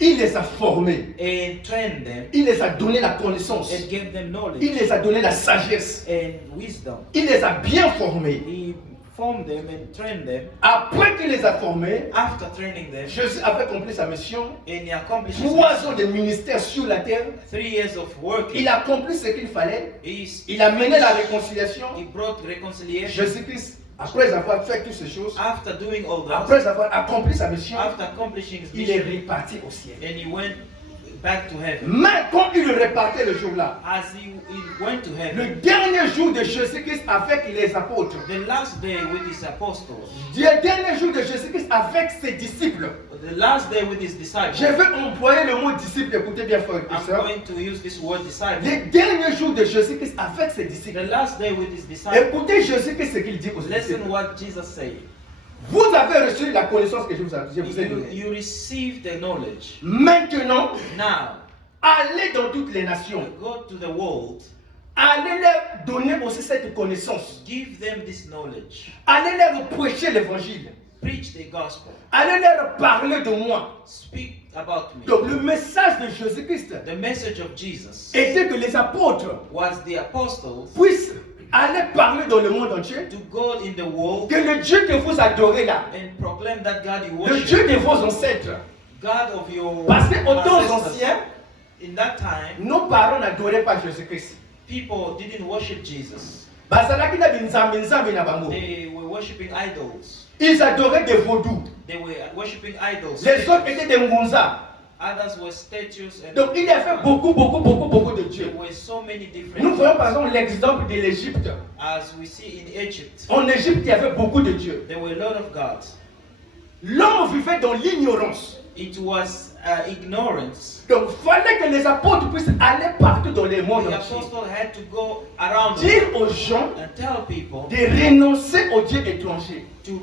Il les a formés. and trained them Il les a donné la connaissance. and gave them knowledge Il les a donné la sagesse. and wisdom. Il les a bien formés. He formed them and trained them. Après qu'il les a formés, After training them, Jésus avait accompli sa mission. and he accomplished his 3 mission, ans de ministère sur la terre. 3 years of working. Il a accompli ce qu'il fallait. He's- Il a mené la réconciliation. He brought reconciliation. Jésus-Christ, après avoir fait toutes ces choses, After doing all that, après avoir accompli sa mission, after accomplishing his il est mission, reparti au ciel. and he went back to heaven. Mais quand il repartait le jour-là, As he went to le heaven, dernier jour de Jésus-Christ avec les apôtres, the last day with his apostles, le dernier jour de Jésus-Christ avec ses disciples, the last day with his je disciples, vais employer le mot disciple, écoutez bien frères et I'm sœurs. going to use this word disciple. Le dernier jour de Jésus-Christ avec ses disciples. The last day with his disciples, Écoutez Jésus-Christ ce qu'il dit aux listen disciples. what Jesus said. Vous avez reçu la connaissance que je vous ai You, donnée. you received the knowledge. Maintenant, Now, allez dans toutes les nations. go to the world, Allez leur donner aussi cette connaissance. give them this knowledge, Allez leur prêcher l'évangile. preach the gospel, Allez leur parler de moi. speak about me. Donc le message de Jésus-Christ The message of Jesus était que les apôtres was the apostles puissent aller parler dans le monde entier to go in the world que le Dieu que vous adorez là, and proclaim that God you le worship, Dieu de vos ancêtres, God of your parce que aux temps ancestors. anciens, In that time, nos parents n'adoraient pas Jésus-Christ. people didn't worship Jesus. Bazalaki na binzambi nzambi na bango. They were worshiping idols. Ils adoraient des vaudous. They were worshiping idols. Les autres étaient des ngunza. Others were statues. And Donc il y avait beaucoup de there dieux. were so many different. Nous voyons par exemple l'exemple de l'Égypte. As we see in Egypt, En Égypte, il y avait beaucoup de dieux. there were a lot of gods. L'homme vivait dans l'ignorance. It was ignorance. Donc il fallait que les apôtres puissent aller partout dans le monde The entier. apostle had to go around Dire aux gens and tell people de renoncer aux dieux étrangers. to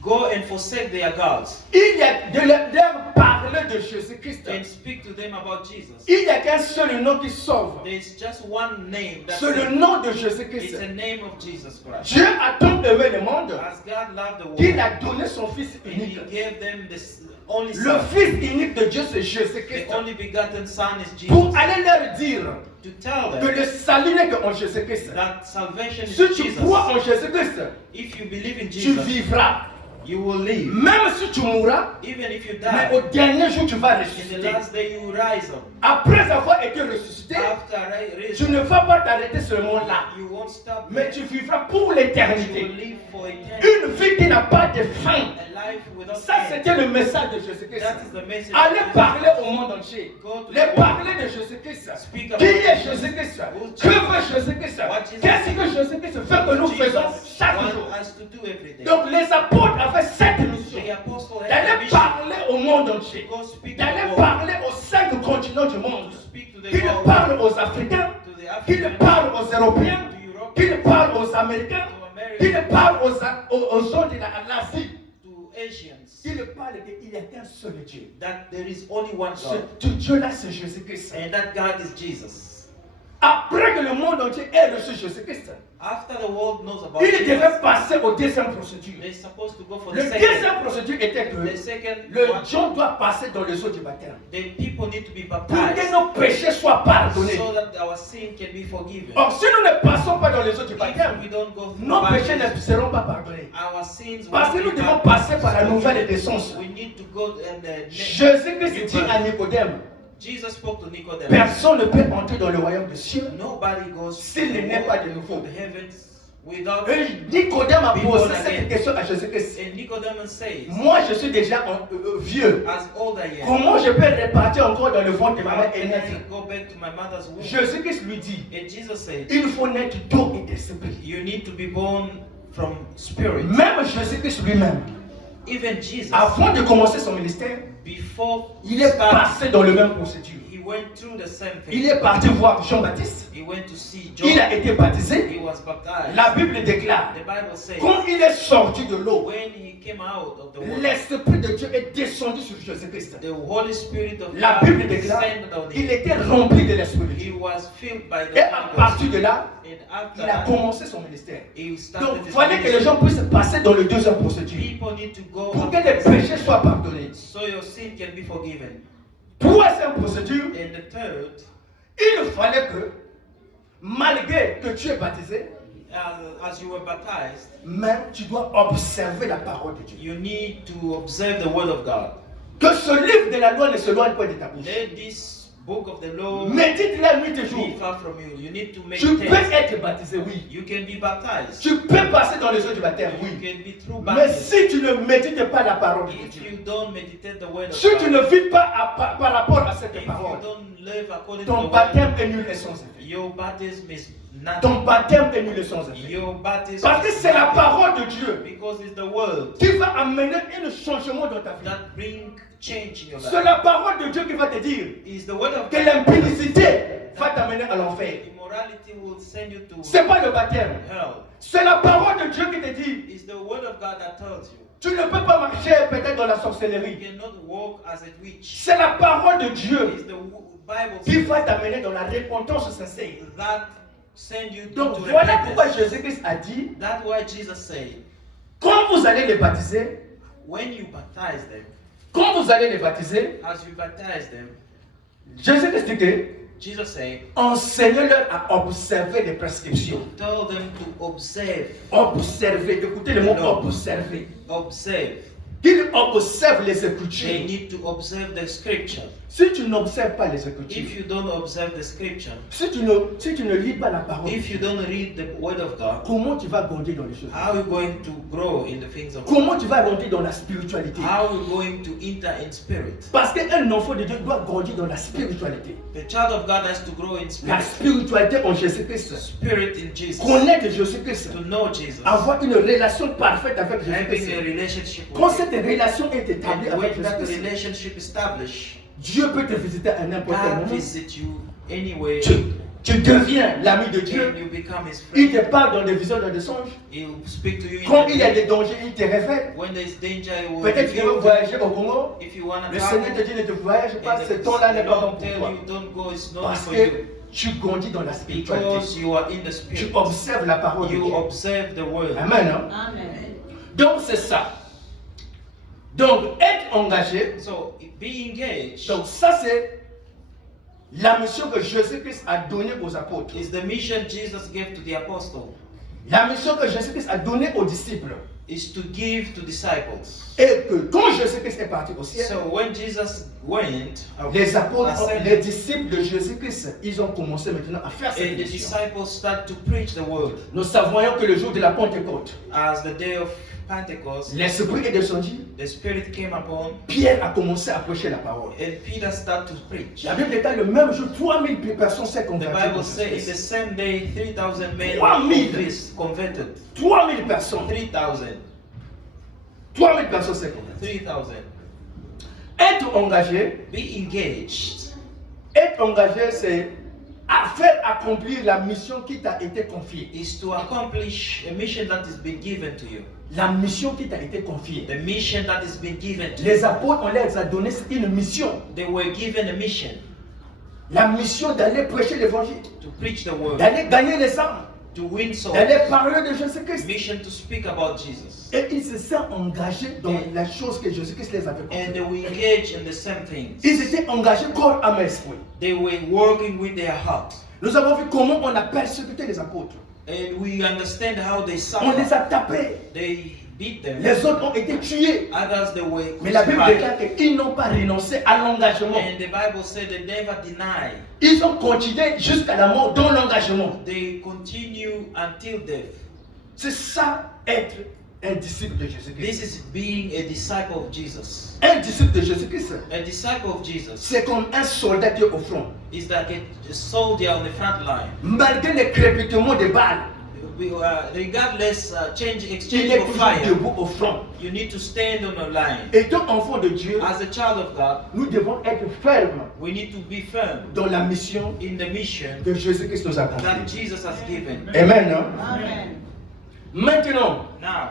go and forsake their gods Il y a de leur parler de Jésus-Christ. and speak to them about Jesus. Il n'y a qu'un seul nom qui sauve. There's just one name that C'est le saves. nom de It's Jésus-Christ. the name of Jesus Christ. Dieu a tant aimé le monde As God loved the qu'il world, a donné son Fils and unique. He gave them this only Le Son. Fils unique de Dieu, c'est Jésus-Christ. The only begotten Son is Pour Jesus. aller leur dire To tell que them le salut n'est qu'en Jésus-Christ. that salvation Si is tu Jesus. crois en Jésus-Christ, If you believe in tu Jesus, vivras. you will live. Même si tu mourras, Even if you mais die, au dernier jour, tu vas in the ressusciter. last day you will rise up. Après avoir été ressuscité, After tu raising, ne vas pas t'arrêter seulement là, you won't stop mais there. tu vivras pour You l'éternité. will live for eternity. Une vie qui n'a pas de fin. A life without Ça, end. c'était le message de Jésus-Christ. That is the message. Allez of parler Jesus. au monde entier. Go to Les the world. parler de Jésus-Christ. Speak Qui about est Jesus. Jésus-Christ? Who Que Jesus veut Jésus-Christ? What Jesus Qu'est-ce que Jésus-Christ veut que nous faisons Jesus chaque jour? wants us to do every day. Donc les apôtres avaient cette mission The apostle had a d'aller mission parler au monde entier, to go speak to the d'aller world, parler aux 5 continents du monde, to speak to the qu'il world, parle aux Africains, to the qu'il Africans, parle aux Européens, to Europe, qu'il parle aux Américains, to qu'il Americans, parle aux gens de l'Asie, to Asians, qu'il parle qu'il n'y a qu'un seul Dieu. that there is only one God, Ce Dieu-là, c'est Jésus-Christ. and that God is Jesus. Après que le monde entier ait reçu Jésus-Christ, After the world knows about il Jesus, devait passer aux deuxième procédure. they're supposed to go for Le the second. deuxième procédure était que The second le one, gens doit passer dans les eaux du baptême the people need to be pour que baptized nos péchés soient pardonnés. so that our sin can be forgiven. Or, si nous ne passons pas dans les eaux du If baptême, we don't go through nos péchés baptism, ne seront pas pardonnés. our sins Parce que will nous be devons pardoned. passer par la nouvelle naissance. We need to go and Jésus-Christ dit à Nicodème, Jesus spoke to Nicodemus. personne ne peut entrer dans le royaume des cieux. Nobody goes S'il n'est pas de nouveau. to the heavens without. Et Nicodème a posé cette question à Jésus-Christ. And Nicodemus says, Moi, je suis déjà vieux. as old I am, Comment je peux repartir encore dans le ventre de ma how mère et can naître? I go back to my mother's womb? Jésus-Christ lui dit, And Jesus said, il faut naître d'eau et d'esprit. you need to be born from spirit. Même Jésus-Christ lui-même, Even Jesus, avant de commencer son ministère, before il est starting, passé dans le même procédure. he went through the same Il thing. est parti voir Jean-Baptiste. He went to see Il John. a été baptisé. He was baptized. La Bible déclare, The Bible says, quand il est sorti de l'eau, when he came out of the water, l'Esprit de Dieu est descendu sur Jésus-Christ. the Holy Spirit of La God Bible déclare, descended on il him. était rempli de l'Esprit de He Dieu. was filled by the Et à Holy partir Ghost. de là, And after il a that, commencé son ministère. he started Donc, il his fallait que les ministry. gens puissent passer dans le deuxième procédure People need to go pour up que les péchés soient pardonnés. so your sin can be forgiven. troisième procédure, And the third, il fallait que, malgré que tu es baptisé, as you were baptized, même tu dois observer la parole de Dieu. you need to observe the word of God. Que ce livre de la loi ne s'éloigne pas de ta bouche. Let this book of the law Médite-la nuit et jour. be far from you. You need to make Tu peux taste. être baptisé, oui. You can be baptized. Tu peux passer dans les eaux du baptême, You oui. can be through Mais baptism. si tu ne médites pas la parole de If Dieu, you don't meditate the word of si tu God, ne vis pas par rapport à cette if parole, you don't live according to ton the baptême word, est nul et sans effet. your baptism is nothing. Ton baptême est nul et sans effet. Your baptism Parce que is c'est la nothing. parole de Dieu Because it's the word qui va amener un changement dans ta vie. that bring change in your C'est life. la parole de Dieu qui va te dire It's the word of que God. l'impudicité va t'amener à l'enfer. Immorality will send you to C'est pas le baptême. hell. C'est la parole de Dieu qui te dit It's the word of God that tells you. tu ne peux pas marcher peut-être dans la You sorcellerie. cannot walk as a witch. C'est la parole de Dieu It's the Bible qui va t'amener dans la repentance sincère. that send you Donc to voilà pourquoi repentance. Jésus-Christ a dit That's why Jesus said, quand vous allez les baptiser, when you baptize them, quand vous allez les baptiser, as you baptize them, Jésus-Christ dit que Jesus said, enseignez-leur à observer les prescriptions. tell them to observe, Observer, écoutez le mot observer. observe. Qu'ils observent les They Écritures. need to observe the scripture. Si tu n'observes pas les If Écritures, you don't observe the scripture, si tu ne lis pas la parole, if you don't read the word of God, comment tu vas grandir dans les choses? how are you going to grow in the things of God? Comment tu vas rentrer dans la spiritualité? How are you going to enter in spirit? Parce qu'un enfant de Dieu doit grandir dans la spiritualité. The child of God has to grow in La spirit. spiritualité en Jésus-Christ. Spirit in Jesus. Connaître Jésus-Christ. To know Jesus. Avoir une relation parfaite avec Having a Jésus-Christ. relationship Quand with Him. cette relation est établie And avec when that Jésus-Christ, relationship established, Dieu peut te visiter à n'importe quel God moment. visit you anyway. Tu deviens l'ami de Dieu. And you become His Il te friend. parle dans des visions, dans des songes. He'll speak to you in Quand the il y a day. des dangers, il te révèle. When there's danger, He will Peut-être que tu veux reveal. voyager au Congo. If you want Le to Seigneur te travel, dit ne te voyage pas, and ce temps-là n'est the pas bon Lord pour tell toi. you don't go, it's not Parce for que you. tu grandis dans la spiritualité. Because you are in the Tu spirit. observes la parole de You Dieu. observe the word. Amen. Hein? Amen. Donc c'est ça. Donc être engagé. So be engaged Donc ça c'est la mission que Jésus-Christ a donnée aux apôtres. is the mission Jesus gave to the apostle. La mission que Jésus-Christ a donnée aux disciples. Is to give to disciples. Et que quand Jésus-Christ est parti au ciel, So when Jesus went, les apôtres, ascended, les disciples de Jésus-Christ, ils ont commencé maintenant à faire cette and the mission. disciples start to preach the word. Nous savons que le jour de la Pentecôte, As the day of Pentecost, l'Esprit est descendu, the Spirit came upon, Pierre a commencé à prêcher la parole. and Peter started to preach. La Bible déclare le même jour, 3000 personnes s'est The converties. Bible says in the same day, 3,000 men 3,000. converted. 3000 personnes. 3,000. 3000 personnes s'est converties. 3,000. Être engagé, Be engaged. c'est à faire accomplir la mission qui t'a été confiée. Is to accomplish a mission that has been given to you. La mission qui t'a été confiée. The mission that has been given to you. Les apôtres, on leur a donné une mission. They were given a mission La mission d'aller prêcher l'évangile, to preach the word, d'aller gagner les âmes, to win souls, d'aller parler de Jésus-Christ. mission to speak about Jesus. Et ils se sont engagés dans la chose que Jésus-Christ les avait And they confiée. were engaged in the same things. Ils étaient engagés corps, âme et esprit. They were working with their heart. Nous avons vu comment on a persécuté les apôtres. And we understand how they On les suffered. a tapés. They beat them. Les autres ont été tués. Others they were Mais la Bible crucified. déclare qu'ils n'ont pas renoncé à l'engagement. And the Bible said they never deny. Ils ont continué jusqu'à la mort dans l'engagement. They continue until death. C'est ça être un disciple de This Jésus-Christ. is being a disciple of Jesus. Un disciple de Jésus-Christ, A disciple of Jesus c'est comme un soldat qui est au front. is like a soldier on the front line. Malgré les crépitements des balles, Regardless il exchange est of toujours fire, debout au front. you need to stand on a line. Étant enfant de Dieu, As a child of God, nous devons être fermes we need to be firm dans la mission in the mission que Jésus-Christ nous a that confiée. Jesus has given. Amen. Hein? Amen. Maintenant, Now,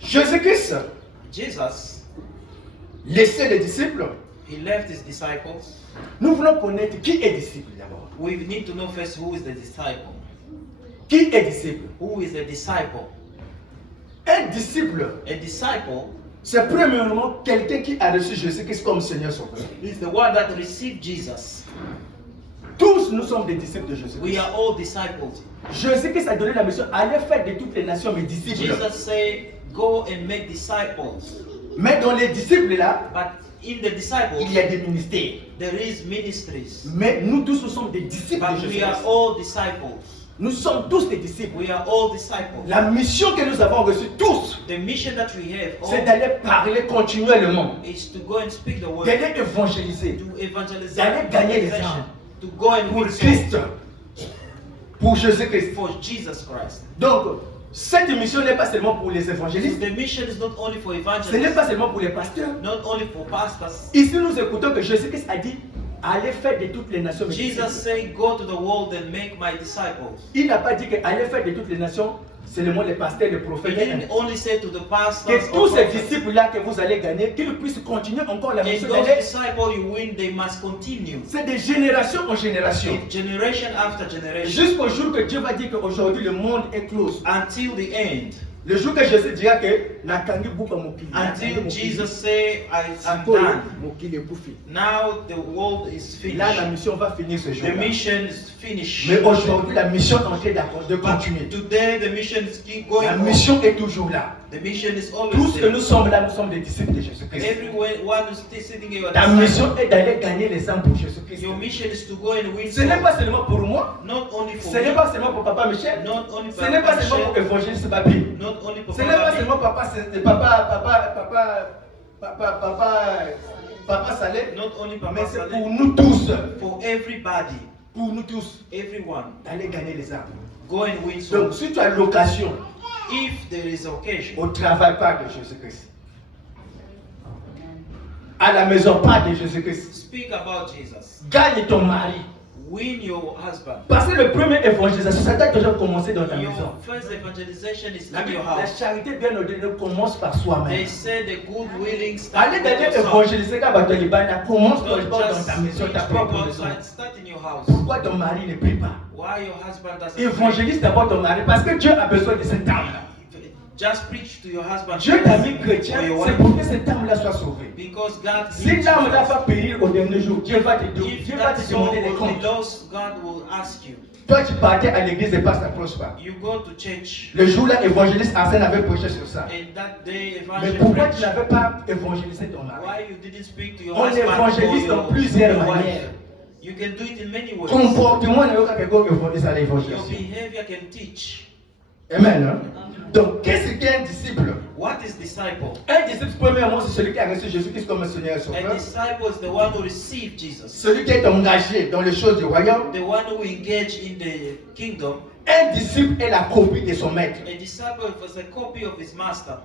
Jésus-Christ Jesus, laissait les disciples. he left his disciples. Nous voulons connaître qui est disciple d'abord. We need to know first who is the disciple. Qui est disciple? Who is a disciple? Un disciple, A disciple C'est premièrement quelqu'un qui a reçu Jésus-Christ comme Seigneur Sauveur. It's the one that received Jesus. Tous nous sommes des disciples de We Jésus-Christ. are all disciples. Jésus-Christ a donné la mission, allez faire de toutes les nations mes disciples. Jesus said, go and make disciples. Mais dans les disciples là, But in the disciples, il y a des ministères. there is ministries. Mais nous tous, nous sommes des disciples de But we are Jésus-Christ. all disciples. Nous sommes tous des disciples. We are all disciples. La mission que nous avons reçue tous, The mission that we have c'est all d'aller parler continuellement, is to go and speak the word, d'aller évangéliser to evangelize, D'aller gagner les âmes. to go and pour win souls Christ, pour Jésus-Christ. for Jesus Christ. Donc, cette mission n'est pas seulement pour les évangélistes, The mission is not only for ce n'est evangelists, pas seulement pour les pasteurs. not only for pastors. Ici, nous écoutons que Jésus-Christ a dit, allez faire de toutes les nations mes Jesus disciples. said, go to the world and make my disciples. Il n'a pas dit que allez faire de toutes les nations seulement les pasteurs, les He prophètes. didn't only say to the pastors Que or tous ces prophets, disciples-là que vous allez gagner, qu'ils puissent continuer encore la and mission those d'aller. disciples you win, they must continue. C'est de génération en génération. Generation after generation. Jusqu'au jour que Dieu va dire qu'aujourd'hui le monde est clos. Until the end. Le jour que Jésus dira que Nakangi Bouka Mokili. Until Jesus say, I'm Encore done. Mokili est bouffé. Now the world is Là, la finished. mission va finir ce jour. The mission is finished. Mais aujourd'hui, la mission est en train de But continuer. today the mission is keep going La on. mission est toujours là. The mission is Tous always que there. nous sommes là, nous sommes des disciples de Jésus-Christ. Everyone who's sitting here, Ta mission est d'aller gagner les âmes pour Jésus-Christ. your mission is to go and win Ce n'est souls. pas seulement pour moi, Not only for ce n'est me, pas seulement pour Papa Michel, not only ce n'est for pas seulement pour Michel, évangéliste Babi. not only for Ce n'est pas Papa, seulement Papa Saleh, not only mais Papa c'est Saleh, pour nous tous, for everybody, pour nous tous, everyone. d'aller gagner les âmes. Go and win Donc, souls. si tu as l'occasion If there is occasion, au travail, parle de Jésus-Christ. À la maison, parle de Jésus-Christ. speak about Jesus. Gagne ton mari. Win your husband. Parce que le premier évangélisation, ça doit déjà commencer dans ta maison. Your first evangelization is La, in your la house. charité bien ordonnée commence par They soi-même. say the good willing start Allez with d'aller yourself. évangéliser quand tu es commence Don't d'abord dans ta just maison, preach ta people propre maison. outside, start in your house. Pourquoi ton mari ne prie pas? Why your husband doesn't Évangélise d'abord ton mari parce que Dieu a besoin de cette âme-là. pray? Just preach to your husband Dieu t'a mis for chrétien, your c'est wife. pour que cette âme-là soit sauvée. Because God Si needs l'âme-là you. va périr au dernier jour, Dieu va te If Dieu va that te soul demander des will be comptes. lost, God will ask you. Toi, tu partais à l'église et pas ça cloche pas. You go to church, Le jour-là, évangéliste Arsène avait prêché sur ça. and that day Mais evangelist pourquoi tu preached. n'avais pas évangélisé ton mari? Why you didn't speak to your On husband or évangélise dans plusieurs your wife? manières. You can do it in many ways. Comportement n'est pas quelque chose à Your l'évangélisation. behavior can teach. Amen. Hein? Donc, qu'est-ce qu'un disciple? What is disciple? Un disciple, premièrement, c'est celui qui a reçu Jésus-Christ comme Seigneur et A Sauveur. disciple is the one who received Jesus. Celui qui est engagé dans les choses du royaume. The one who engaged in the kingdom. Un disciple est la copie de son maître. A disciple is a copy of his master.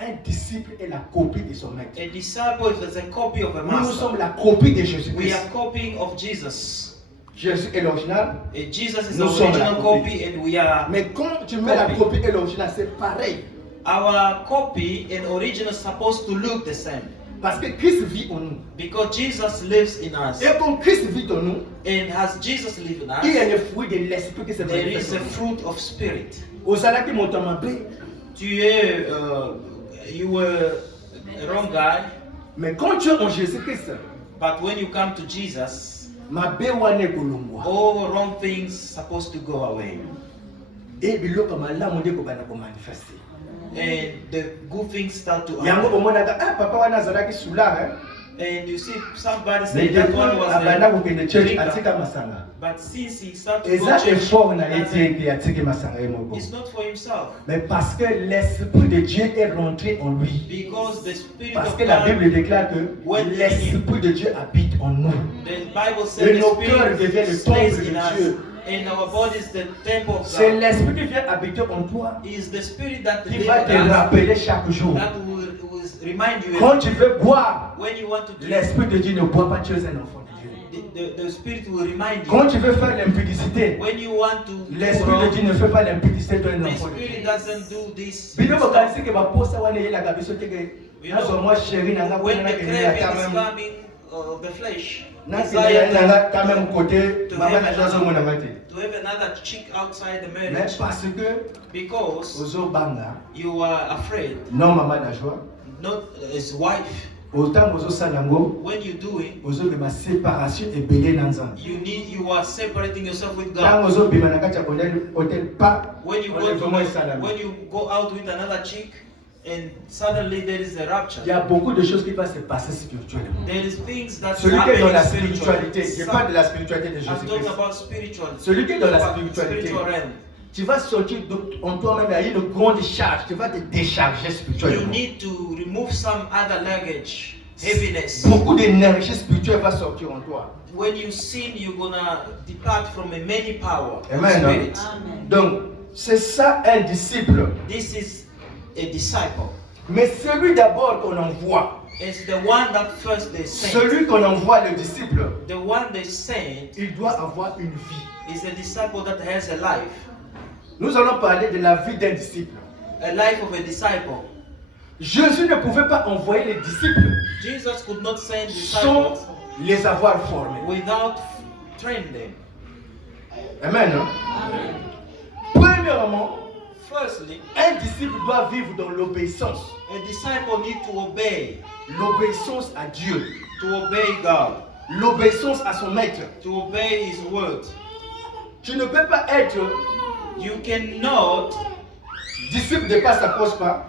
Un disciple est la copie de son maître. A disciple is a copy of a Nous, nous master. sommes la copie de We Jésus-Christ. are copying of Jesus. Jésus est l'original. And Jesus is the Nous sommes la original copie. copy, and we are. Mais quand tu mets la copie et l'original, c'est pareil. Our copy and original is supposed to look the same. Parce que Christ vit en nous. Because Jesus lives in us. Et quand Christ vit en nous, And as Jesus lives in il y a us, le fruit de l'esprit qui se there is manifeste. a fruit of spirit. Au salaire qui monte en paix. You were a wrong guy, Mais quand tu es en Jésus-Christ, but when you come to Jesus, ma bewane kulungwa. all wrong things supposed to go away. Et biloko malamu nde ko bana ko manifester. And the good things start to Yango happen. bomonaka ah papa wana azalaki sula And you see somebody Mais say that depuis one was abanda a kokende church drinker. atika masanga. But since he started to go Eza to church, effort na ye that's tie ke atiki masanga ye moko. it's not for himself. Mais parce que l'esprit de Dieu est rentré en lui. Because the Spirit Parce of que la God, Bible déclare que l'esprit de Dieu habite en nous. the Bible Et says the nos cœurs Spirit deviennent le stays temple in de us. Dieu. And our body is the temple of C'est God. l'esprit qui vient habiter en toi Is the Spirit that qui lives va te in us, rappeler chaque jour. that will remind you Quand tu veux boire, when you want to drink. l'esprit de Dieu ne boit pas, tu es un enfant de Dieu. The Spirit will remind Quand you tu veux faire l'impudicité, when you want to do l'esprit de wrong, Dieu ne fait pas l'impudicité, tu es un the enfant de Spirit Dieu. doesn't do this. Bino bokanisi ke baposa wana yelaka biso te ke nazo moi chéri nanga When mpona the nakende craving quand is même coming of the flesh, nakende nanga quand même to côté mama na jozo monanga te. have another chick outside the Mais marriage parce que because ozobanga you are afraid, non mama na joie not his wife. Autant vous ça nango, When you do it, vous avez ma séparation et belé nanzan. you are separating yourself with Quand God. vous avez bimana kati hôtel pas, When you go out with another chick, and suddenly there is a rapture. il y a beaucoup de choses qui vont se passer spirituellement. There is things that Celui qui est dans la happen spiritualité, spiritually. je parle de la spiritualité de I'm talking Jésus-Christ. about spiritual. Celui qui est dans la Spiritual spiritualité, realm. tu vas sortir en toi-même, il y a une grande charge, tu vas te décharger You spirituellement. need to remove some other luggage, heaviness. Beaucoup d'énergie spirituelle va sortir en toi. When you sin, you're gonna depart from a many power of Amen. spirit. Donc, c'est ça un disciple. This is a disciple. Mais celui d'abord qu'on envoie, It's the one that first they sent. celui qu'on envoie, le disciple, The one they sent il doit avoir une vie. is a disciple that has a life. Nous allons parler de la vie d'un disciple. A life of a disciple. Jésus ne pouvait pas envoyer les disciples Jesus could not send sans disciples les avoir formés. without training them. Amen. Premièrement, Firstly, un disciple doit vivre dans l'obéissance. a disciple needs to obey. L'obéissance à Dieu. To obey God. L'obéissance à son maître. To obey His word. Tu ne peux pas être You cannot disciple de pas s'approche pas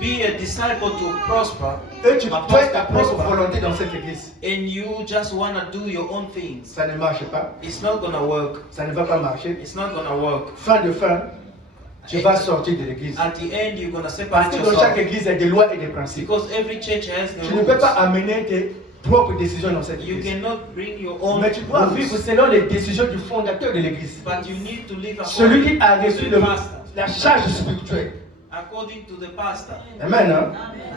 be a disciple to prosper et tu fais ta propre volonté dans cette église. and you just want to do your own things. Ça ne marche pas. It's not gonna work. Ça ne va pas marcher. It's not gonna work. Fin de fin, tu vas sortir de l'église. At the end, you're gonna Parce separate que dans chaque yourself. église, il y a des lois et des principes. Because every church has the Tu ne peux pas rules. amener tes propres décisions dans cette You église. cannot bring your own Mais tu dois rules, vivre selon les décisions du fondateur de l'église. but you need to live Celui qui according a to reçu the pastor. la charge spirituelle. According to the pastor. Amen. Hein?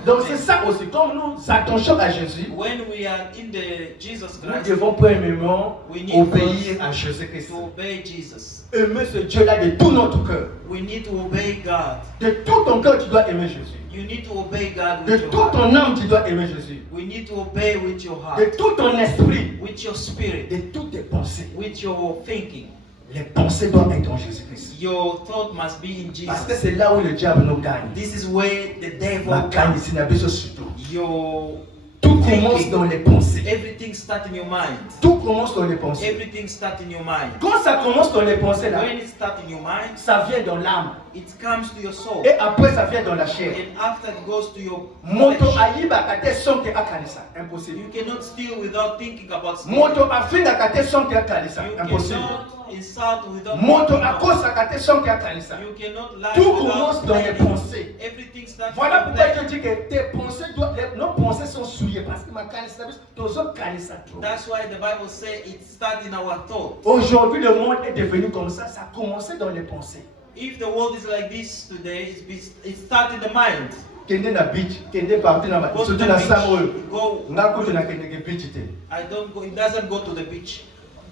Donc c'est ça aussi. Comme nous attachons à Jésus, When we are in the Jesus nous Christ, devons premièrement we need obéir first à Jésus-Christ. to obey Jesus. Aimer ce Dieu-là de tout notre cœur. We need to obey God. De tout ton cœur, tu dois aimer Jésus. You need to obey God De with your toute heart. ton âme, tu dois aimer Jésus. We need to obey with your De heart, tout ton esprit, with your spirit, de toutes tes pensées. with your thinking. Les pensées doivent être en Jésus-Christ. Your thought must be in Parce que Jesus. c'est là où le diable nous gagne. This is where the devil La gagne comes. ici, n'a pas surtout. Your Tout commence dans les pensées. everything starts in your mind. Tout commence dans les pensées. Everything starts in your mind. Quand ça commence dans les pensées là, When it starts in your mind, ça vient dans l'âme. it comes to your soul. Et après, ça vient dans la chair. And after it goes to your Moto flesh. ayiba kate sonke akanisa. Impossible. You cannot steal without thinking about Moto stealing. afinga kate sonke akanisa. You Impossible. cannot insult without Moto thinking about akosa kate sonke akanisa. You cannot lie Tout without commence dans les planning. pensées. Everything starts Voilà from pourquoi there. Dieu dit que tes pensées doivent, nos pensées sont souillées parce que ma kanisa, tes autres kanisa trop. That's why the Bible says it starts in our thought. Aujourd'hui, le monde est devenu comme ça. Ça a commencé dans les pensées. If the world is like this today, it starts in the mind. Kende na beach, kende parti na Go to surtout the na beach. Samuel. Go. Ngako na kende ke beach te. I don't go. It doesn't go to the beach.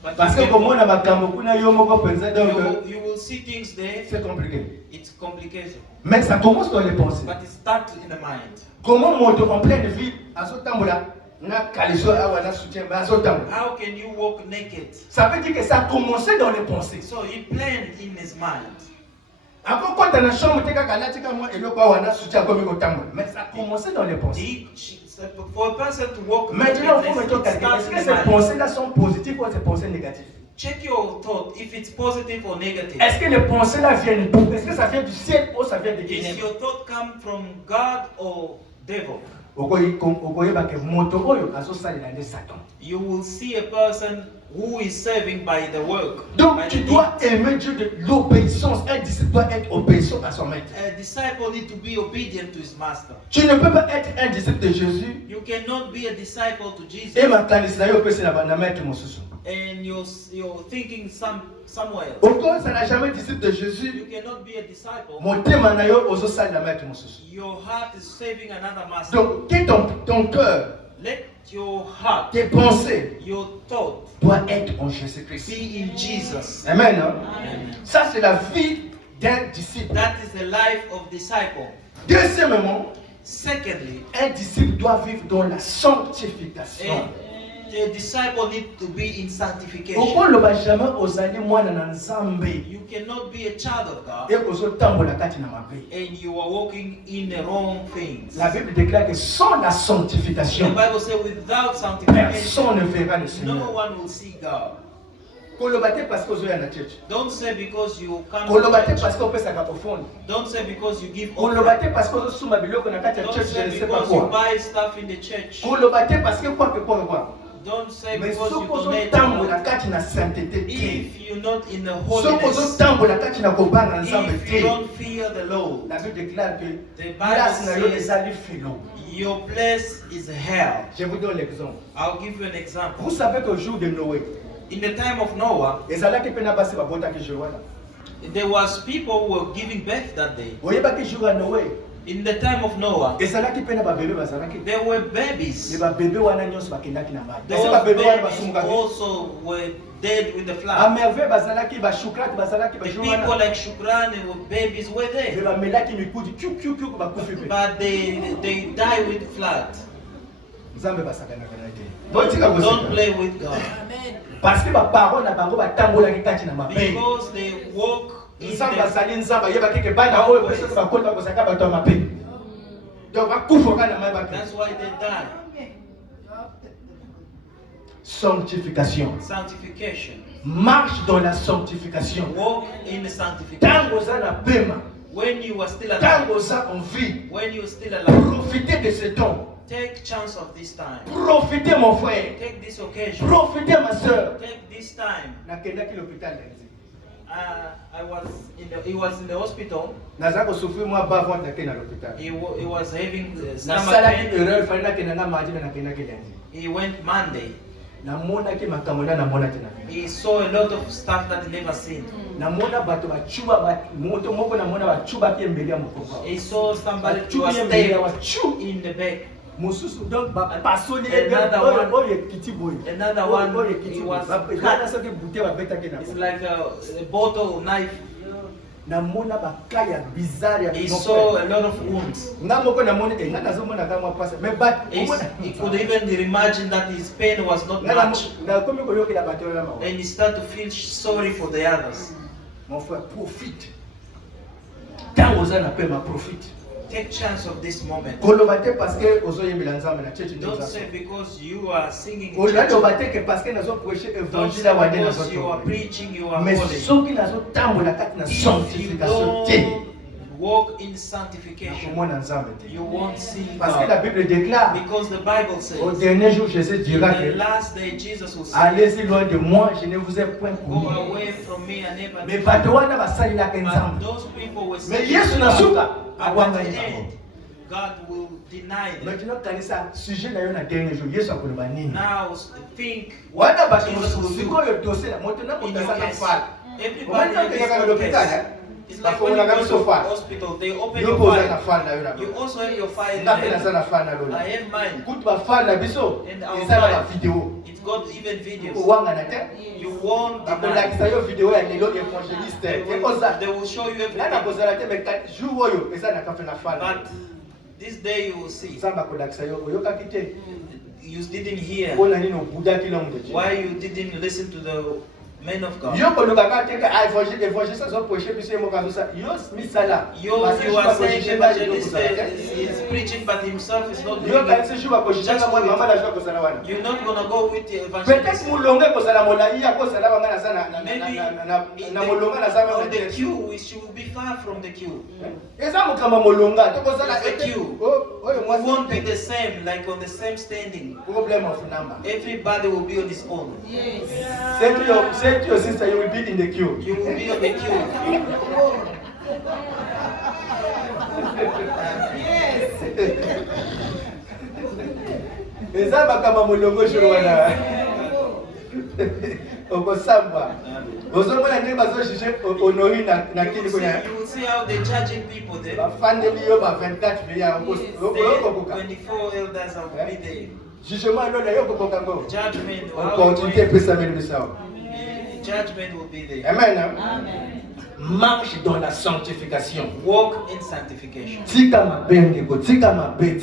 But Parce que you, comme on a makambo kuna yo moko penza donc you will see things there. c'est compliqué. It's complicated, Mais ça commence dans les pensées. but it starts in the mind. Comment moto en pleine vie azotambola na kaliso awa na soutien mais azotambola. How can you walk naked? Ça veut dire que ça a commencé dans les pensées. So he planned in his mind. Après quand dans la chambre te kaka lati ka moi eloko awa na soutien comme kotambola. Mais ça a commencé dans les pensées. For a person to walk Maintenant, il faut naked, mettre it quelqu'un. starts Est-ce in que the ces mind. pensées-là sont positives ou ces pensées négatives? Check your thought if it's positive or negative. Est-ce que les pensées-là viennent d'où? Est-ce que ça vient du ciel ou ça vient des Is ténèbres? your thought come from God or devil? okoyeba ke moto oyo azosalela nde Satan. You will see a person who is serving by the work. Donc by tu the dois deeds. aimer Dieu de l'obéissance. Un disciple doit être obéissant à son maître. A disciple need to be obedient to his master. Tu ne peux pas être un disciple de Jésus You cannot be a disciple to Jesus et makanisi na yo opesi na maître mosusu. and you're thinking somewhere else. Pourquoi ça n'a jamais disciple de You Jésus? cannot be a disciple. Motema na yo ozosalela maître mosusu. Your heart is serving another master. Donc que ton cœur, Let your heart, tes pensées your thought doivent être en Jésus-Christ. be in Jesus. Amen. Hein? Amen. Ça c'est la vie d'un disciple. That is the life of disciple. Deuxièmement, Secondly, un disciple doit vivre dans la sanctification. A disciple needs to be in sanctification. okoloba jamais ozali mwana na nzambe You cannot be a child of God ekozotambola kati na mabe. and you are walking in the wrong things. La Bible déclare que sans la The sanctification, Bible says without sanctification, personne ne verra le no Seigneur. one will see God. Koloba te parce que ozoya na church. Don't say because you come Koloba to te church. parce que opesaka offrande. Don't say because you give Koloba offering. te parce que ozosuma biloko na kati ya Don't church, je say ne sais pas because you quoi. buy stuff in the church. Koloba te parce que quoi que quoi. Don't say Mais because you soko donate. ozotambola kati na sainteté te. If you're not in the Soko holiness, ozotambola kati na kobanga nzambe if you te. don't fear the Lord, La Bible déclare que the Bible place na yo says ezali felo. your place is hell. Je vous donne l'exemple. I'll give you an example. Vous savez qu'au jour de Noé, In the time of Noah, ezalaki pe na basi babotaki jour wana. there was people who were giving birth that day. Oyebaki jour ya Noé, In the time of Noah, ezalaki pe na babebe bazalaki. there were Le babies. babebe wana nyonso bakendaki na mai. Ese Those babebe wana babies basungaki. also were dead with the A flood. merveille bazalaki bashukrati bazalaki The bajour people wana. like Shukran and babies were Le there, bamelaki mikudi kiu bakufi pe. but they die with flood. Nzambe basakanaka na te. Botika Don't koseka. play with God. Parce que baparole na bango batambolaki kati na mabe. Because they walk in Nzambe the azali nzambe ayebaki ke bana oyo pe soki bakota kozaka bato ya mabe. Donc bakufa kaka na mai bape. That's why they die. Sanctification. Sanctification. Marche dans la sanctification. Walk in the sanctification. Tango oza na pema. When you are still alive, Tango oza en vie. when you are still alive, Profitez de ce temps. take chance of this time. Profitez mon frère. Take this occasion. Profitez ma soeur. Take this time. Nakendaki l'hôpital lundi. He was in the hospital. Naza kosouffrir moi bas avant d'aller à l'hôpital. He was having stomach Nasalaki pain. erreur fallait nakenda na maji na nakendaki lundi. He went Monday. Namonaki makambo na namona te na vie. He saw a lot of stuff that he never seen. Namona bato bachuba moto moko namona bachubaki embele ya mokongo. He saw somebody who Bachubi was embele ya staying bachu. in the back. Mosusu donc bapasoli Another one. oyo ekiti boye. Another one, Oyo ekiti he boye. was Bapekana soki bouteille babetaki na. It's like a bottle knife. Namona bakaya bizarre ya He mon saw frère. a lot of wounds. Nga moko namoni nga nazomona kama pasa mais bat He could even imagine that his pain was not much. nakomi koyokela bato ya mawa. And he started to feel sorry for the others. Mon frère, profite. Tant oza na pema profite. Take chance of this moment. Koloba te parce que ozoyembela nzambe na church Don't ndoza. say because you are singing in Oza church. loba te que parce que nazo prêcher Don't évangile say wa de because nazo you are to. preaching, you are Mais holy. soki nazo tambola kati na If you sanctification te. don't walk in sanctification, Nakomona nzambe te. you won't see Parce que la God. Bible déclare Because the Bible says, au dernier jour Jésus in dira the que last day Jesus will say, allez-y loin de moi, je ne vous ai point go connu. away from me, I never Mais knew bato you. wana basalelaka But nzambe. those people were Mais saying, Yesu na suka at awanga the ni bango. end, God will deny them. Maintenant kanisa sujet na yo na dernier jour Yesu akoloba nini? Now think Wana bato Jesus will do. sikoyo dossier na moto na in kota your sana case. fala. Everybody Umwana in this kwenye own hospitali, case. It's like when you Bafunga go kabisa to fala. hospital, they open Yo your poza na file. fala na yo na. You also have your file in Ndapenda there. sana fala na lo. I have mine. Kutu ba fala na biso. And our Eza na file. video. It's got even videos. Wanga na te. You won't deny. Bakolakisa yo video ya lelo evangeliste. Ekoza. They will show you Nana everything. kozala te mais jour oyo eza na kafe na fala. But this day you will see. Nzamba kolakisa yo oyokaki te. You didn't hear. Mpona nini obudaki na mungu. Why you didn't listen to the men of God. Yo kolokaka te ka évangile ça zo prêcher biso mo kazusa. Yo misala. You are saying evangelist is preaching, but himself is not Yo doing kanisa it. juba ko janga mwa mama na joka kozala wana. You're not gonna go with the Peut-être evangelist. mulonge kozala molai ya kozala wanga na sana Maybe na molonga na sama on na the Yesu. queue, we should be far from the queue. Eza mukama molonga to kozala It's a queue. oyo We mwa won't be the same, like on the same standing. problem of number. Everybody will be on his own. Say to your sister you will be in the queue. You will be on the queue. Eza bakama molongo shuru wana. Okosamba. Ozomona ndenge bazoshishe honori na kini kunya. You will see how they're judging people there. Bafandeli yo ba 24 milliards The okokoka. 24 elders will be there. Jugement ndo na yo kokoka ngo. Judgment, Opportunité pesa mbele bisao. judgment will be there. Amen. Amen. marche dans la sanctification. Walk in sanctification. Tika mabe ko tika mabe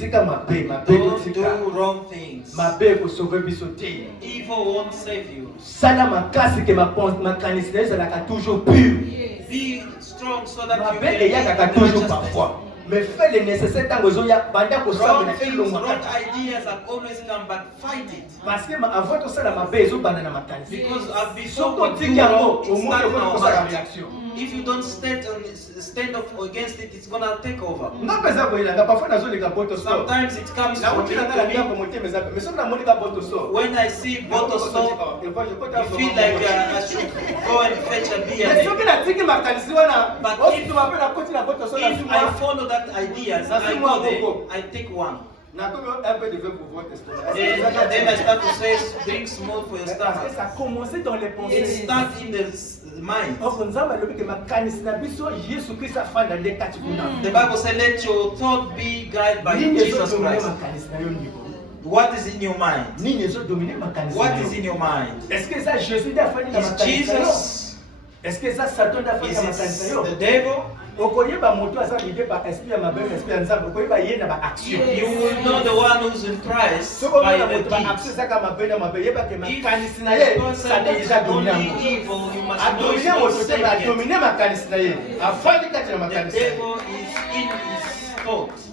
Don't do wrong things. mabe ko sauver biso te. Evil won't save you. Sala makasi ke makanisi na ezalaka toujours pure. Be strong so that you Mabe can eyakaka live in toujours righteousness. parfois. Mais fais le nécessaire tant que zoya banda ko Wrong sabona things, elongo wrong kaka. ideas have always come, but fight it. Parce que avant to sala mabe ezo banda na makanisi. Because before So we ko do tika ngo wrong, it omuntu starts in ko our sala heart. réaction. If you don't stand up against it, it's gonna take over. Non pesa ko ilanga parfois nazo leka poto so. Sometimes it comes Na from uti na ngala me. ko mote meza mais so na moni ka poto so. When I see bottle soap, you feel like I should go and fetch a beer. Mais soki na tiki makanisi wana, But osi mabe na koti na poto so na If I sima. follow that ideas, That's I the go one there, go. I take one. Na komi un peu de vin pour votre estomac. Then I start to say, drink small for your Parce que stomach. ça a commencé dans les It pensées. starts in the mind. Or nzambe alobi ke makanisi na biso Yesu Kristo afanda nde kati kuna. The Bible says, let your thought be guided by Nini Jesus ezodomine Christ. makanisi na yo ndiko? What is in your mind? Nini ezodomine makanisi na What yo? is in your mind? Est-ce que ça Jésus nde afandi na Is makanisi na yo? Jesus? Est-ce que ça Satan nde afandi Is na makanisi na it yo? the devil? Okoyeba moto aza guidé par esprit ya mabe esprit ya nzambe okoyeba ye na ba action. You will know the one who's in Christ Soko by na the moto ba action deeds. ezaka mabe na mabe yeba ke If makanisi na the ye person Satan is déjà dominé only yango. evil, you must know he's Adomine not moto te saved ba yet. adomine makanisi na ye. Afandi kati na The makanisi na ye. devil is in his thoughts.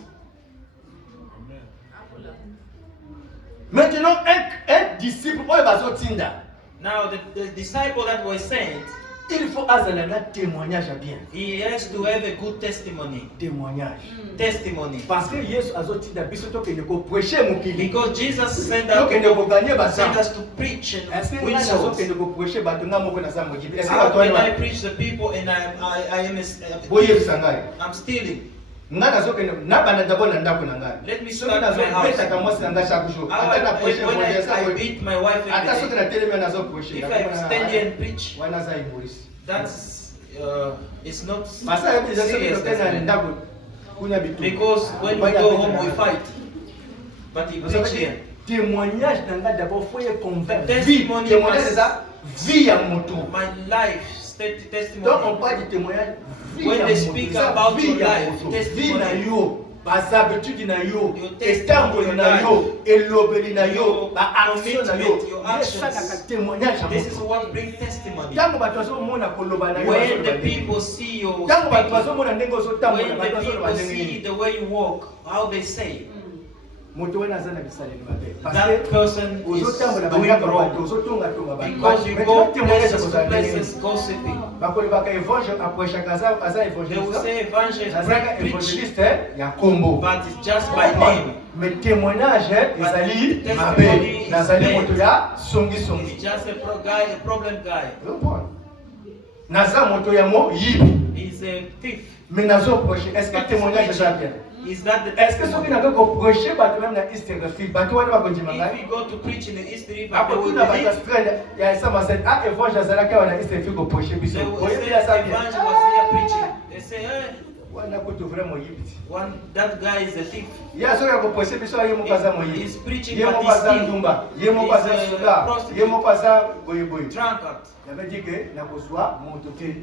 Maintenant un disciple oyo bazotinda Now the disciple that was sent, il faut azala na témoignage ya bien. he has to have a good testimony. Témoignage. Testimony. Parce que Yesu azotinda biso tokende ko prêcher mokili. Because Jesus sent us, Tokende ko gagner sent baza. us to preach and Est-ce que win ngai souls. nazokende ko prêcher bato nga moko naza moyibi? Est-ce que How bato can I wana preach the people and boyebisa ngai? I'm stealing? Nga nazokende nabanda d'abord na ndako na ngai. Let me Soki start my house. nazobetaka mwasi na ngai chaque jour. Ata na prêcher When moye eza I boye. beat my wife Ata soki every day, na telemi nazo prêcher. if I stand here and preach, Wana za humoriste. that's it's not Parce que déjà soki serious. tokenda na ndako kuna bitu. Because when we go home we fight, but he preach here. Témoignage na ngai d'abord faut ye convaincre. The Vie, testimony témoignage must- eza vie ya moto. My life, Donc on testimony. parle de témoignage vie When ya they moto. speak Eza about vie your ya life, moto. testimony. Vie na yo, bazabitude na yo, Your testimony, etamboli your na yo, life. elobeli na yo, Your baaction na yo. commitment, your Esalaka actions. témoignage ya This is moto. what brings testimony. Ntango bato bazomona koloba na yo When bazoloba the ndenge. people see you Ntango bato speaking, bazomona ndenge ozotambola when bato the bazoloba people ndenge see nini. the way you walk, how they say, Moto wana aza na bisaleli mabe. Parce that que person is ozotambola doing bandako bato, wrong. ozotonga-tonga bato. Because you Mais go tu témoignage places to kozala ndenge nini. places gossiping. Bakolobaka évangile aprêchaka aza They will évangéliste. say evangelist, Nazalaka preach, évangéliste ya kombo. but it's just by name. Mais témoignage ezali But mabe. testimony is Nazali bad. moto ya songi-songi. He's just a problem guy. Naza moto ya moyibi. He's a thief. Mais nazo prêcher. Est-ce que témoignage eza bien? Is that the Est-ce que soki testimony? nanga ko prêcher bato même na Easterfield, bato wana bakondima If ngai? we go to preach in the East River, they will Akotuna bato believe. astrene ya esama sete. Ah, évangile azalaki awa na Easterfield ko prêcher biso. They will Oyebi say ya sa evangelist bien. was here preaching. They say, hey, Wana kutu vraiment moyibi. that guy is a thief. Ya soki ako prêcher biso ye moko aza moyibi. He's preaching, Ye but moko he's aza still. ndumba. Ye moko He's aza a suga. prostitute. Ye moko aza boye-boye. Drunkard. Ça veut dire que nakozwa moto te.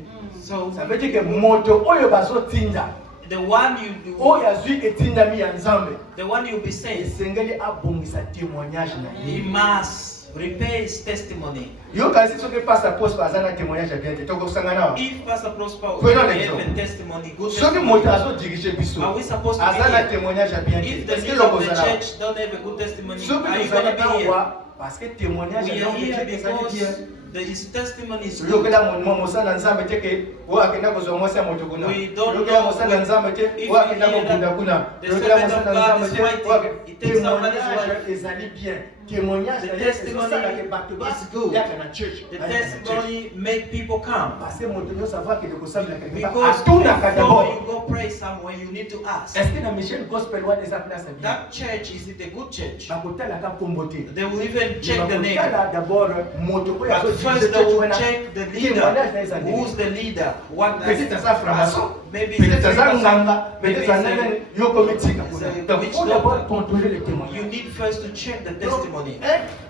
So Ça veut dire que moto oyo bazotinda the one you do, oyo azwi etindami ya nzambe the one you'll be saying, esengeli abongisa témoignage na he ye. must repay his testimony. Yo kasi soki pasta poste aza na témoignage ya bien te tokosangana awa. If Pastor Prosper Prenons gave l'exemple. a testimony, good Soki moto testimony, azodirige biso are we supposed to be aza na here? témoignage ya bien If te, the est-ce que leader of the lokozala church don't have a good testimony, soki are you tozali going to be here? awa parce que témoignage We ya are bien here te ezali because bien. his testimony is good. Yokela mosala nzambe te ke oyo akenda kozwa mwasi ya moto kuna. We don't Yokela know mosala nzambe te if oyo akenda we hear kokunda that kuna. the Yokela servant of mosala God nzambe is te fighting. oyo He takes somebody's témoignage wife. ezali bien. Témoignage The na ye testimony ezosalaka bato is good. bayaka na church. The bayaka na church. testimony make people come. Parce que moto nyonso avant akende kosalelaka Because atunaka before d'abord. you go pray somewhere, you need to ask. Est-ce que na mission gospel wana eza place ya bien? That church, is it a good church? Bakotalaka kombo te. They will even check the name. Bakotala d'abord moto oyo But azodirige first they church will wana. check the Témoignage na leader. eza Who's nini? the leader? What Peut-être aza franc-maçon. Maybe Peut-être it's a aza famous- nganga. maybe Peut-être it's a- aza yoko mitika kuna. it's a Donc witch faut d'abord doctor. contrôler les You témoignages. need first to check the Donc, testimony.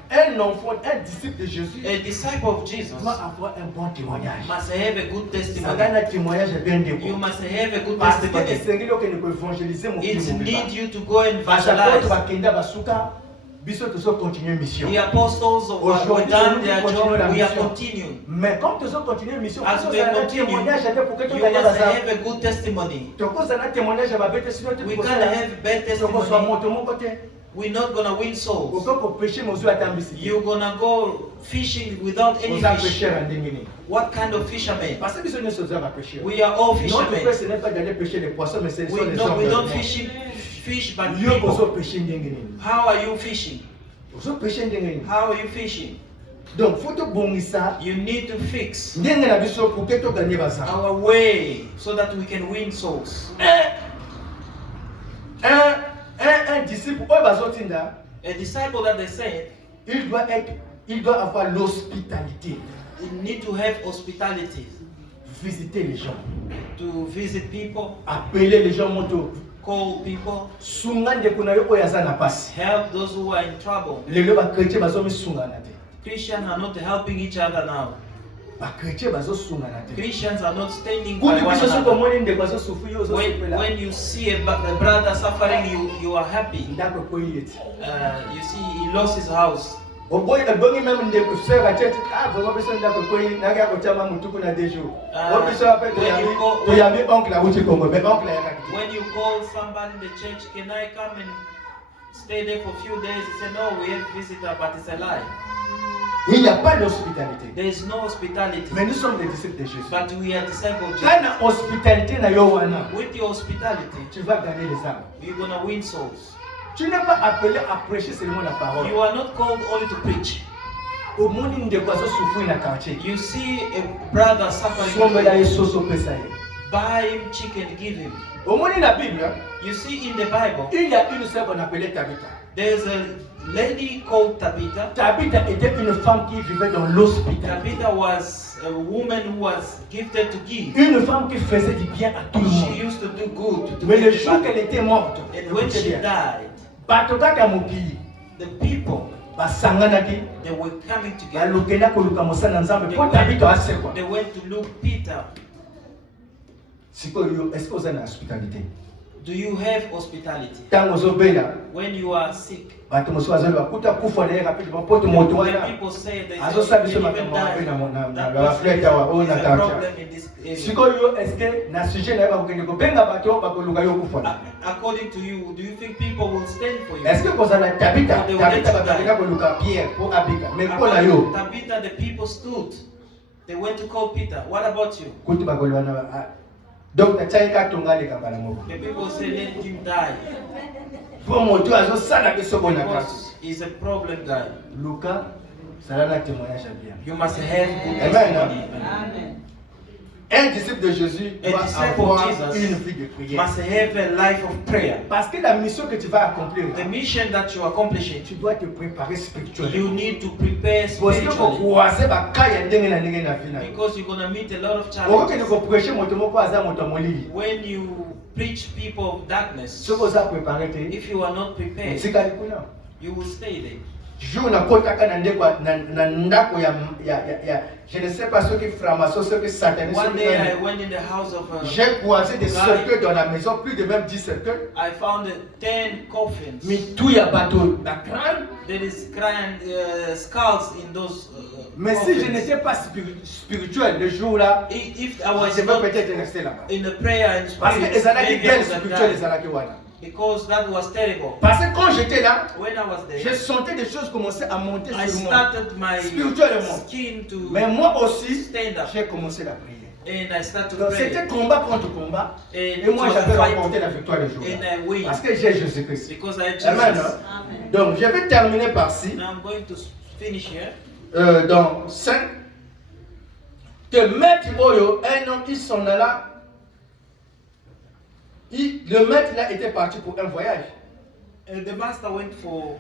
Un enfant, un disciple de Jésus A disciple of Jesus doit avoir un bon témoignage. must have a good Ça testimony. donne un témoignage bien You développé. must have a good Parce que testimony. c'est là que nous pouvons évangéliser mon It fils. needs you to go and Parce que quand tu evangelize. vas kenda basuka, biso tu continuer mission. The apostles of God were done their job. We are continuing. Mais comme tu continuer mission, As tu we as un continue, témoignage pour que tu you gagnes must la have a good testimony. tu as un témoignage à ma bête, sinon tu We peux can't have bad tu reçois testimony. mon côté. We're not gonna win souls. Pour pécher, mon Dieu, attends, You're gonna go fishing without any on fish. pécher en déngéné. What kind of fishermen? Parce que biso nous sommes à pécher. We are all Notre fishermen. père, ce n'est pas d'aller pêcher les poissons, mais c'est les We hommes. don't fish but Yo, people. on pécher en déngéné. How are you fishing? On pécher en déngéné. How are you fishing? Donc, faut te bonir ça. You need to fix Ndenge na biso pour que tu gagnes bazar. our way so that we can win souls. Un disciple, oh, bazotinda, A disciple that they said, il doit avoir l'hospitalité. you need to have hospitality, Visiter les gens. to visit people, Appeler les gens moto. call people, Sungande kuna yo oyo aza na pasi. help those who are in trouble. Lelo ba chrétien bazomi sungana te. Christians are not helping each other now. Ba chrétien bazosungana te. Christians are not standing by Kundi one biso soko another. moni ndeko azosufri yo ozosepela. When you see a brother suffering, you are happy. Ndako koyi eti. You see, he lost his house. Oboyi ebongi même ndeko frère acheti vraiment biso ndako koyi naki akotiama mutuku na 2 jours. Obiso ape to yami oncle awuti Congo, mais oncle ya kaki. When you call somebody in the church, can I come and stay there for a few days? He said, no, we have a visitor, but it's a lie. Il n'y a pas d'hospitalité. There is no hospitality. Mais nous sommes des disciples de Jésus. But we are disciples of Jesus. Quand la hospitalité na yo wana, With your hospitality, tu vas gagner les âmes. you're going to win souls. Tu n'es pas appelé à prêcher seulement la parole. You are not called only to preach. Au monde ndeko azosufri na quartier. You see a brother Sombela suffering, yesoso pesa ye. buy him chicken, give him. Au monde na Bible, You see in the Bible, il y a une sœur qu'on appelait Tabitha. there's a lady called Tabitha. Tabitha était une femme qui vivait dans l'hospitalité. Tabitha was a woman who was gifted to give. Une femme qui faisait du bien à tout le She monde. used to do good to Mais le everybody. jour qu'elle était morte, And when she died, bato kaka mokili the people, basanganaki they were coming together. balokenda koluka mosala nzambe mpo Tabitha asekwa. They went to look Peter. Sikoyo, est-ce que oza na hospitalité? Do you have hospitality? Ntango ozobela When you are sick, bato mosusu bazali bakuta kufa na ye rapidement mpo to moto when wana people say they azosala biso even makambo mabe die, na that baflete awa oyo is na a tartia. problem in this area. Sikoyo, est-ce que na sujet na ye bakokende kobenga bato bakoluka yo kufa? According to you, do you think people will stand for you? Est-ce que kozala Tabitha bakendeka koluka Pierre mpo abika mais mpo na According yo to Tabitha, the people stood. They went to call Peter. What about you? kuti bakoliwa na donc tachai katonga leka mbala moko The people say, let him die. mpo moto azosala biso bona kasi Because he's a problem guy. luka sala na témoignage ya bien. You must have good Amen. testimony. Amen. Un disciple de Jésus A doit disciple avoir of Jesus une vie de prière. Must have a life of prayer. Parce que la mission que tu vas accomplir, The mission that you're accomplishing, tu dois te préparer you spirituellement. need to prepare Parce que spiritually. kokoise bakaya ndenge na ndenge na vie na yo. Because you're going to meet a lot of okokende challenges. koprêche moto moko aza moto ya molili. When you preach people of darkness, Soki oza préparé te, if you are not prepared, otikali kuna. you will stay there. Jour nakotaka na ndeko na ndako ya je ne sais pas soki franc-maçon soki sataniste One soki day I nani. went in the house of J'ai croisé des cercueils dans la maison, plus de même 10 cercueils. I found 10 coffins. Mitu ya bato na crâne. There is crying skulls in those Mais si je coffins. n'étais pas spirituel le jour-là, If I je was vais not peut-être rester là-bas. in a prayer and Parce que spirit, ezalaki maybe I guerre would have spirituelle died. ezalaki wana. Because that was terrible. Parce que quand j'étais là, When I was je there, sentais des choses commencer à monter I sur moi. started my Spirituellement. skin to Mais moi aussi, stand up. j'ai commencé la prière. And I started to Donc pray. c'était combat contre combat. And Et it moi was a j'avais fight. remporté la victoire le jour. And I win. Parce que j'ai Jésus-Christ. Because I have Amen. Jesus. hein? Amen. Donc je vais terminer par ci. Now I'm going to finish here. Dans 5. Que maître Oyo, un homme, il s'en alla. Le maître là était parti pour un voyage. And the master went for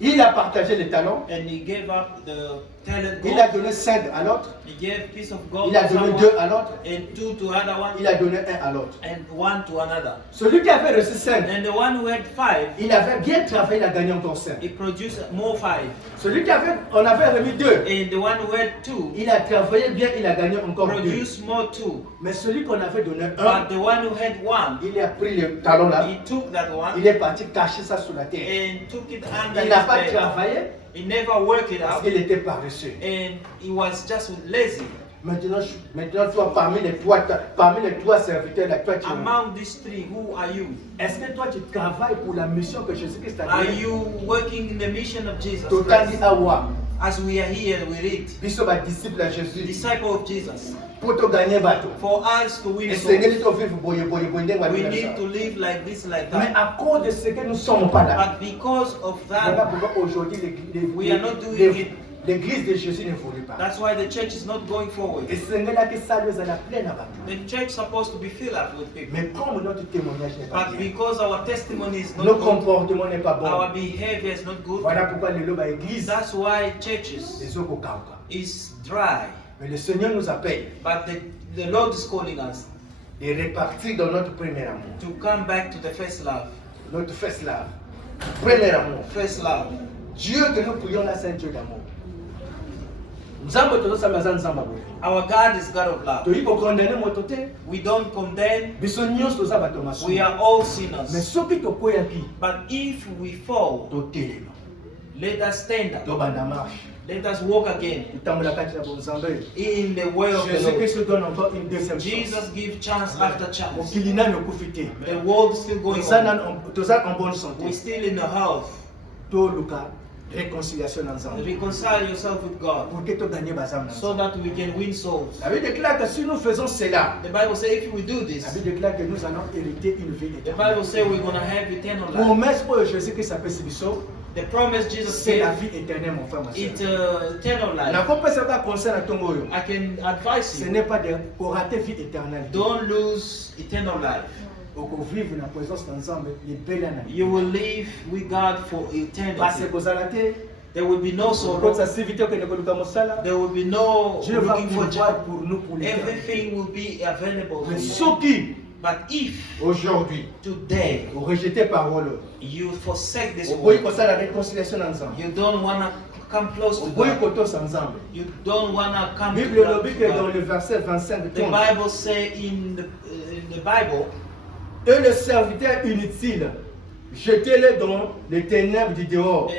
Il a partagé les talents. and he gave up the talent Il a gold. donné 5 à l'autre. He gave piece of gold Il a to donné someone 2 à l'autre. and 2 to other one Il a donné 1 à l'autre. and 1 to another. Celui qui avait reçu 5, And the one who had 5, il avait bien travaillé, il a gagné encore 5. he produced more 5. Celui qui avait, on avait remis 2, And the one who had 2 il a travaillé bien, il a gagné encore 2. produced more 2. Mais celui qu'on avait donné 1, But the one who had 1, il a pris le talon là, he took that one il est parti cacher ça sous la terre. and took it under Il his n'a pas bed. travaillé He never worked it parce out qu'il était paresseux. and he was just lazy. Maintenant, toi, parmi les trois serviteurs, là, toi, tu Among these 3, who are you? est-ce que toi, tu travailles pour la mission que Jésus-Christ t'a Are donnée? you working in the mission of Jesus Total dit Christ? awa. As we are here, we read, Biso ba disciple à Jésus. disciple of Jesus. Pour te gagner bateau. For us to win Et souls, Seigneur, tu vivre boye boye boye ndenge we wali need comme to ça. live like this, like Mais that. à cause de ce que nous ne sommes pas là. But because of Voilà that, pourquoi aujourd'hui We are not doing it. l'église de Jésus ne voulait pas. that's why the church is not going forward. Et Seigneur là que ça nous a la pleine à bateau. The church is supposed to be filled up with people. Mais comme notre témoignage n'est pas But bien, because our testimony is not nos good, comportements n'est pas our bon. behavior is not good, Voilà pourquoi le loba église that's why churches les eaux kokauka. is dry. Mais le Seigneur nous appelle But the Lord is calling us de repartir dans notre premier amour. to come back to the first love. Notre first love. Premier amour. First love. Dieu que nous prions là, c'est un Dieu d'amour. Nzambe tozosamba za nzamba boye. Our God is God of love. Toyi kokondane moto te. We don't condemn. Biso nyonso toza bato masumu. We are all Mais sinners. soki tokoyaki But if we fall, totelema. let us stand up. Tobanda marche. Let us walk again Totambola kati na bonzambe. in the way of the Jésus Lord. Christ donne encore une deuxième Jesus chance. gives chance after chance. Mokili nani okufi te. The world is still going on. Toza en bonne We're santé. still in the health. Toluka réconciliation na nzambe. Reconcile yourself with God Pour que toganye bazam na so nzambe. that we can win souls. La Bible déclare que si nous faisons cela, The Bible says if we do this, la Bible déclare que nous allons hériter une vie the éternelle. Bible says we're going to have eternal life. Promesse pour Jésus Christ s'appelle Sibiso, The promise Jesus c'est la gave, vie éternelle, mon frère, ma it's soeur. eternal Na life. pas ça concerne à ton moyo. I can advise Ce you, n'est pas de pour rater vie éternelle. don't lose eternal life. Pour vivre dans la présence d'ensemble, les belles années. You will live with God for Parce eternity. que vous allez There will be no quand sorrow. ça s'évite que nous allons faire There will be no Dieu va looking for pouvoir job. pour nous pour l'éternité. Everything will be available Mais for you. ceux qui But if aujourd'hui today ont rejeté parole, you forsake this au bout word, de la réconciliation ensemble, you don't want to come close au to bout God. de ensemble. You don't want to come La to Bible dit que dans God. le verset 25 The Bible says in the Bible, et le serviteur inutile, jetez-le dans les ténèbres du dehors.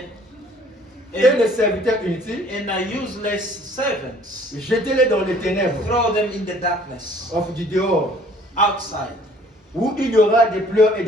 Et le serviteur inutile, and useless servants, jetez-le dans les ténèbres throw them in the darkness du dehors, outside. où il y aura des pleurs et des